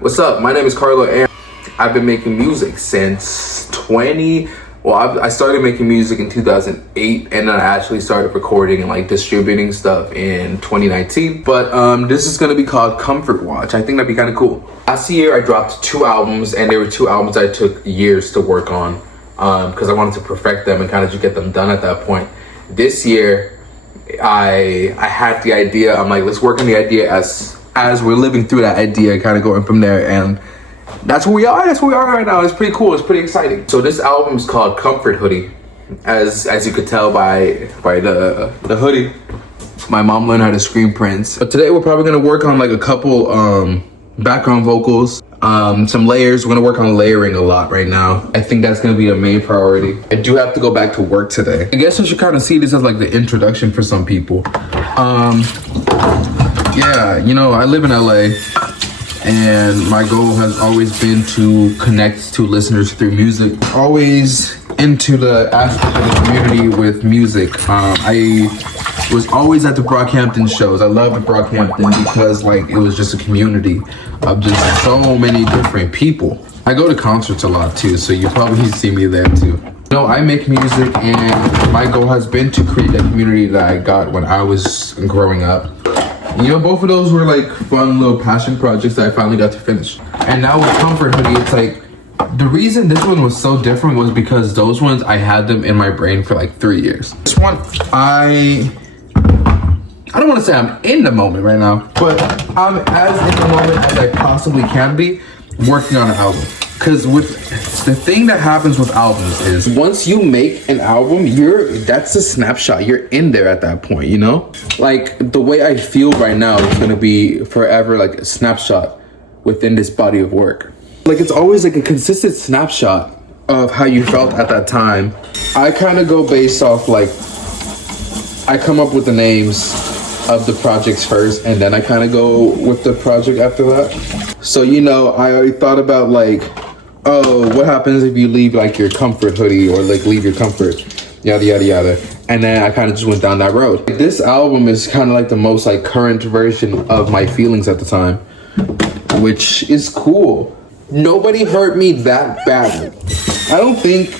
What's up? My name is Carlo Errin. I've been making music since I started making music in 2008, and then I actually started recording and like distributing stuff in 2019. But this is gonna be called Comfort Watch. I think that'd be kind of cool. Last year I dropped 2 albums, and they were 2 albums I took years to work on because I wanted to perfect them and kind of just get them done at that point. This year I had the idea. I'm like, let's work on the idea as we're living through that idea, kind of going from there, and that's where we are right now. It's pretty cool. It's pretty exciting. So this album is called Comfort Hoodie. As you could tell by the hoodie, my mom learned how to screen prints. But today we're probably gonna work on like a couple background vocals, some layers. We're gonna work on layering a lot right now. I think that's gonna be a main priority. I do have to go back to work today. I guess I should kind of see this as like the introduction for some people. Yeah, you know, I live in LA, and my goal has always been to connect to listeners through music. Always into the aspect of the community with music. I was always at the Brockhampton shows. I love the Brockhampton because like it was just a community of just so many different people. I go to concerts a lot too, so you probably see me there too. No, I make music, and my goal has been to create that community that I got when I was growing up. You know, both of those were like fun little passion projects that I finally got to finish. And now with Comfort Hoodie, it's like, the reason this one was so different was because those ones, I had them in my brain for like 3 years. This one, I don't want to say I'm in the moment right now, but I'm as in the moment as I possibly can be working on an album. Because with the thing that happens with albums is once you make an album, that's a snapshot. You're in there at that point, you know? Like the way I feel right now is gonna be forever like a snapshot within this body of work. Like it's always like a consistent snapshot of how you felt at that time. I kind of go based off like, I come up with the names of the projects first, and then I kind of go with the project after that. So, you know, I already thought about like, oh, what happens if you leave like your comfort hoodie or like leave your comfort, yada, yada, yada. And then I kind of just went down that road. This album is kind of like the most like current version of my feelings at the time, which is cool. Nobody hurt me that badly. I don't think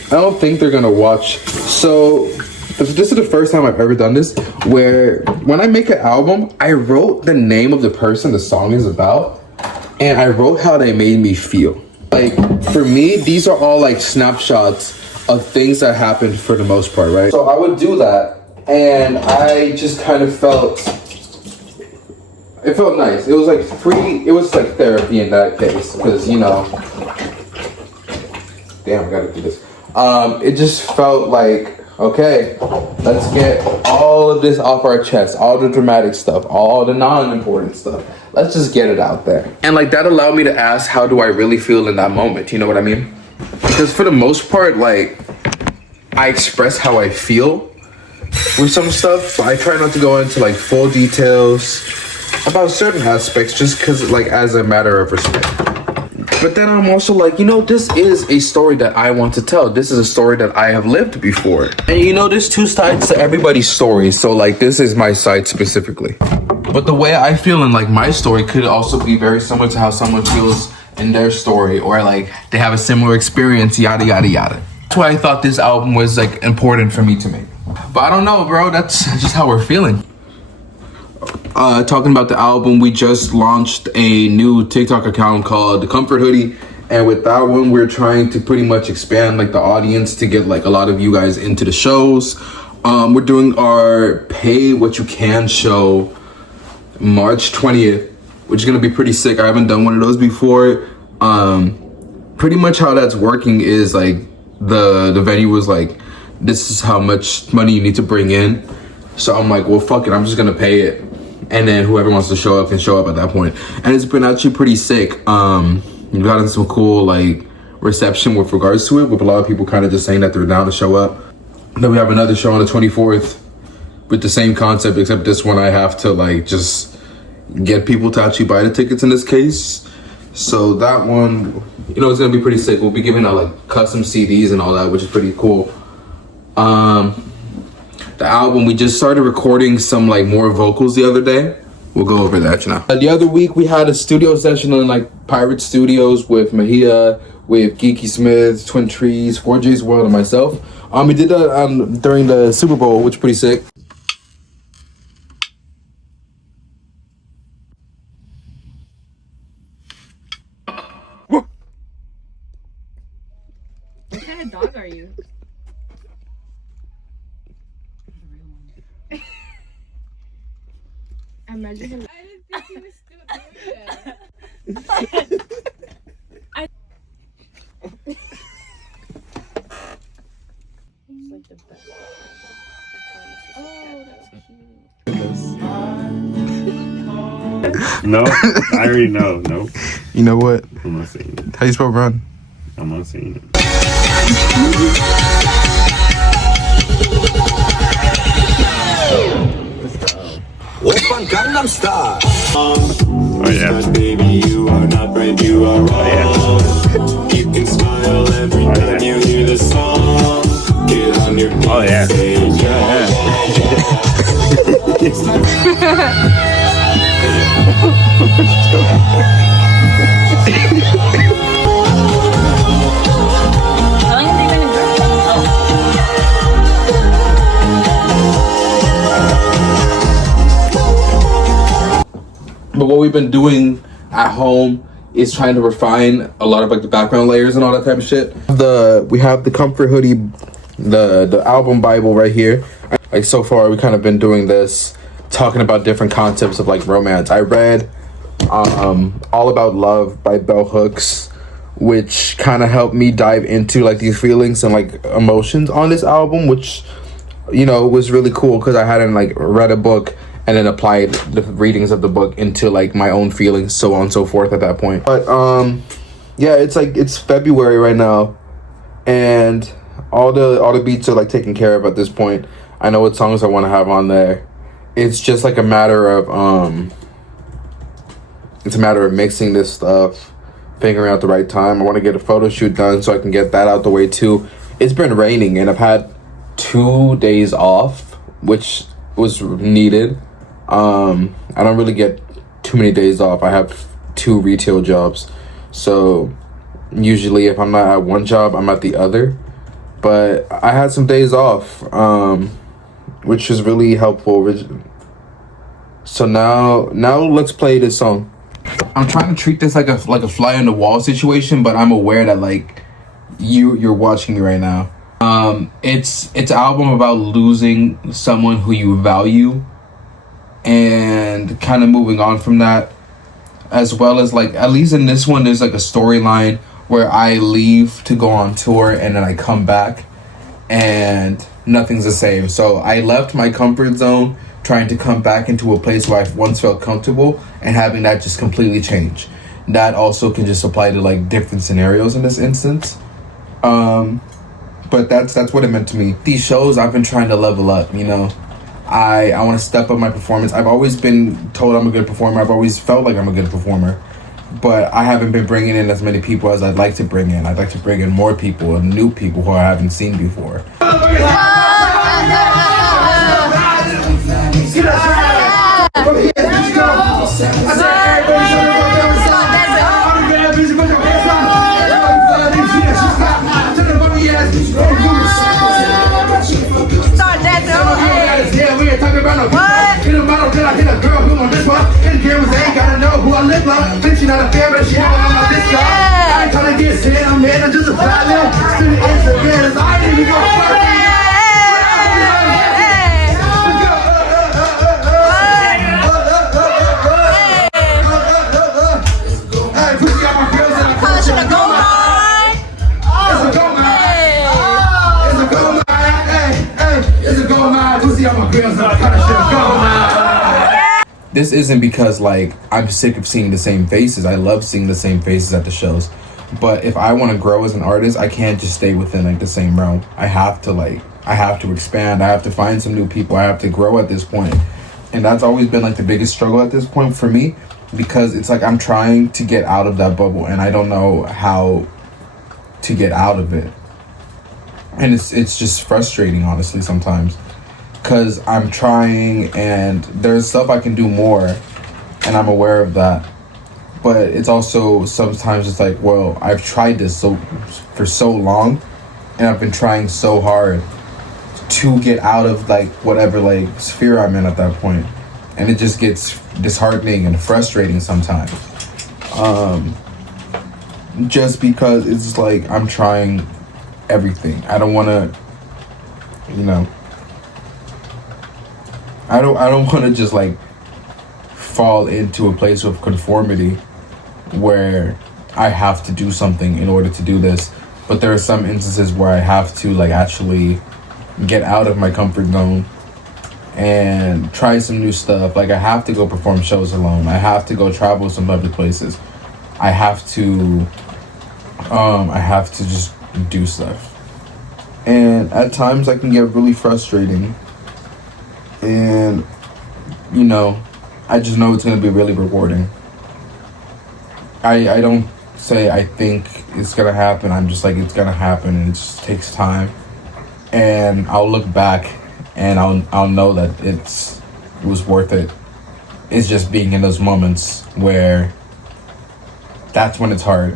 they're gonna watch. So this is the first time I've ever done this, where when I make an album, I wrote the name of the person the song is about, and I wrote how they made me feel. Like, for me, these are all like snapshots of things that happened for the most part, right? So I would do that, and I just kind of it felt nice. It was like free, it was like therapy in that case, because, you know, damn, I gotta do this. It just felt like, okay, let's get all of this off our chest, all the dramatic stuff, all the non-important stuff. Let's just get it out there. And like that allowed me to ask, how do I really feel in that moment? You know what I mean? Because for the most part, like, I express how I feel with some stuff, but I try not to go into like full details about certain aspects just because like as a matter of respect. But then I'm also like, you know, this is a story that I want to tell. This is a story that I have lived before. And you know, there's 2 sides to everybody's story. So like, this is my side specifically. But the way I feel in like my story could also be very similar to how someone feels in their story, or like they have a similar experience, yada, yada, yada. That's why I thought this album was like important for me to make. But I don't know, bro, that's just how we're feeling. Talking about the album, we just launched a new TikTok account called the Comfort Hoodie, and with that one we're trying to pretty much expand like the audience to get like a lot of you guys into the shows. We're doing our Pay What You Can show March 20th, which is gonna be pretty sick. I haven't done one of those before. Pretty much how that's working is like the venue was like, this is how much money you need to bring in. So I'm like, well, fuck it, I'm just gonna pay it, and then whoever wants to show up can show up at that point. And it's been actually pretty sick. We've gotten some cool like reception with regards to it, with a lot of people kind of just saying that they're down to show up. Then we have another show on the 24th with the same concept, except this one I have to like just get people to actually buy the tickets in this case. So that one, you know, it's gonna be pretty sick. We'll be giving out like custom CDs and all that, which is pretty cool. The album, we just started recording some like more vocals the other day. we'll go over that, you know. The other week we had a studio session in like Pirate Studios with Heyyyyy, with Geeky Smith, Twin Trees, 4J's World, and myself. We did that during the Super Bowl, which is pretty sick. What kind of dog are you? Imagine him. I didn't think he was still doing that. It's like the best. Oh, that's cute. No, I already know. No, You know what? I'm not saying it. How you spell run? I'm not saying it. Open Gangnam Style. Oh yeah. Baby, you are not brave, you are wrong. You can smile every time you hear the song. Get on your feet. Oh yeah. How long have they been in But what we've been doing at home is trying to refine a lot of like the background layers and all that type of shit. We have the COMFORT HOODIE, the album Bible right here. Like so far we kind of been doing this, talking about different concepts of like romance. I read All About Love by Bell Hooks, which kind of helped me dive into like these feelings and like emotions on this album, which, you know, was really cool because I hadn't like read a book and then applied the readings of the book into like my own feelings, so on and so forth at that point. But yeah, it's February right now, and all the beats are like taken care of at this point. I know what songs I want to have on there. It's just like a matter of mixing this stuff, figuring out the right time. I want to get a photo shoot done so I can get that out the way too. It's been raining and I've had 2 days off, which was needed. I don't really get too many days off. I have 2 retail jobs, so usually if I'm not at one job, I'm at the other. But I had some days off, which is really helpful. So now let's play this song. I'm trying to treat this like a fly on the wall situation, but I'm aware that like you're watching me right now. It's an album about losing someone who you value and kind of moving on from that, as well as like, at least in this one, there's like a storyline where I leave to go on tour and then I come back and nothing's the same. So I left my comfort zone, trying to come back into a place where I once felt comfortable, and having that just completely change. That also can just apply to like different scenarios in this instance. But that's what it meant to me. These shows, I've been trying to level up, you know. I want to step up my performance. I've always been told I'm a good performer. I've always felt like I'm a good performer. But I haven't been bringing in as many people as I'd like to bring in. I'd like to bring in more people, new people who I haven't seen before. This isn't because like I'm sick of seeing the same faces. I love seeing the same faces at the shows. But if I want to grow as an artist, I can't just stay within like the same realm. I have to expand. I have to find some new people. I have to grow at this point. And that's always been like the biggest struggle at this point for me, because it's like I'm trying to get out of that bubble and I don't know how to get out of it. And it's just frustrating, honestly, sometimes, because I'm trying and there's stuff I can do more, and I'm aware of that. But it's also sometimes it's like, well, I've tried this for so long, and I've been trying so hard to get out of like whatever like sphere I'm in at that point, and it just gets disheartening and frustrating sometimes. Just because it's like I'm trying everything. I don't want to, you know. I don't want to just like fall into a place of conformity where I have to do something in order to do this. But there are some instances where I have to like actually get out of my comfort zone and try some new stuff. Like I have to go perform shows alone. I have to go travel some other places. I have to just do stuff. And at times I can get really frustrating. And, you know, I just know it's going to be really rewarding. I don't say I think it's going to happen. I'm just like, it's going to happen, and it just takes time. And I'll look back and I'll know that it was worth it. It's just being in those moments where that's when it's hard.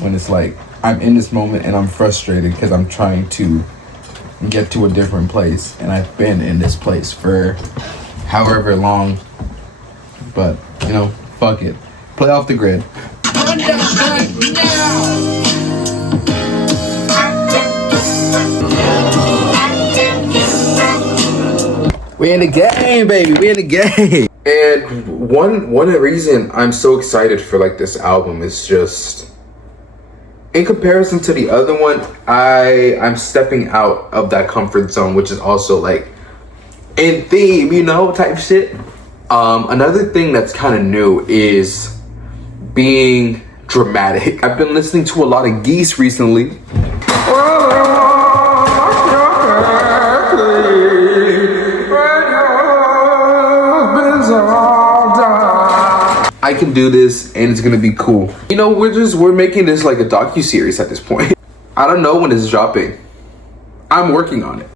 When it's like, I'm in this moment and I'm frustrated because I'm trying to get to a different place, and I've been in this place for however long. But, you know, fuck it. Play off the grid. We in the game, baby. We in the game. And one reason I'm so excited for like this album is just, in comparison to the other one, I'm stepping out of that comfort zone, which is also like in theme, you know, type shit. Another thing that's kind of new is being dramatic. I've been listening to a lot of Geese recently. I can do this and it's gonna be cool. You know, we're making this like a docu-series at this point. I don't know when it's dropping. I'm working on it.